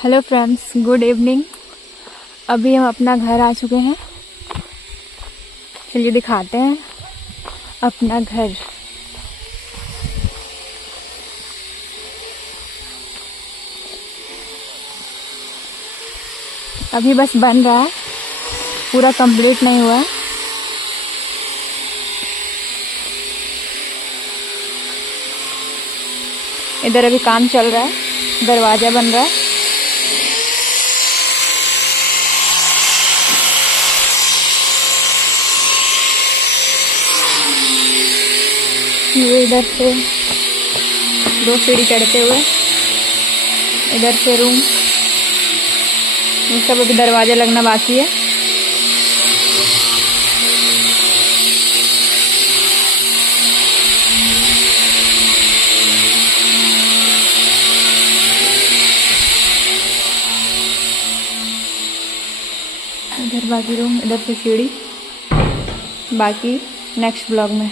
Hello friends, good evening. अभी हम अपना घर आ चुके हैं। चलिए दिखाते हैं अपना घर। अभी बस बन रहा है, पूरा कंप्लीट नहीं हुआ है। इधर अभी काम चल रहा है, दरवाजा बन रहा है। ये इधर से 2 सीढ़ी चढ़ते हुए इधर से रूम, ये सब अभी दरवाजा लगना बाकी है। इधर बाकी रूम, इधर से सीढ़ी, बाकी नेक्स्ट ब्लॉग में।